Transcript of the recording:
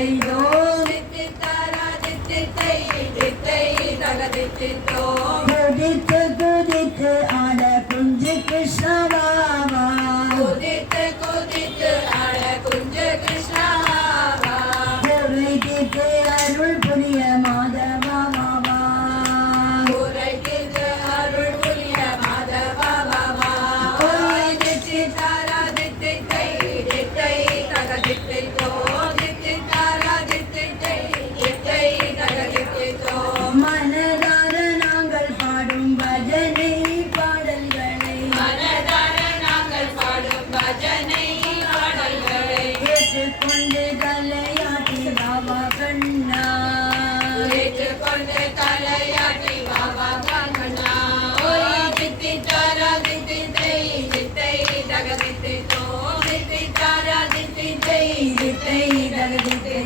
தித்தை தோ தித்தி தாரா தித்தி தை தித்தை தக தித்தி தோ குதித்து குதித்து ஆட குஞ்சு கிருஷ்ணா பாபா குதித்து குதித்து ஆட குஞ்சு கிருஷ்ணா பாபா குறைக்கு அருள் புரிய மாதவா பாபா குறைக்கு அருள் புரிய மாதவா பாபா ஓய் தித்தி தாரா தித்தி தை தித்தை தக தித்தி தோ தித்தி தாரா தித்தி தை தித்தை தக தித்தி தோ மனதார நாங்கள் பாடும் பஜனை பாடல்களை மனதார நாங்கள் பாடும் பஜனை பாடல்களை ஏற்றுக்கொண்டு தலையாட்டி பாபா கண்ணா ஏற்றுக்கொண்டு தலையாட்டி பாபா கண்ணா ஓய் தித்தி தாரா தித்தி தை தித்தை தக தித்தி தோ தித்தி தாரா தித்தி தை தித்தை தக தித்தி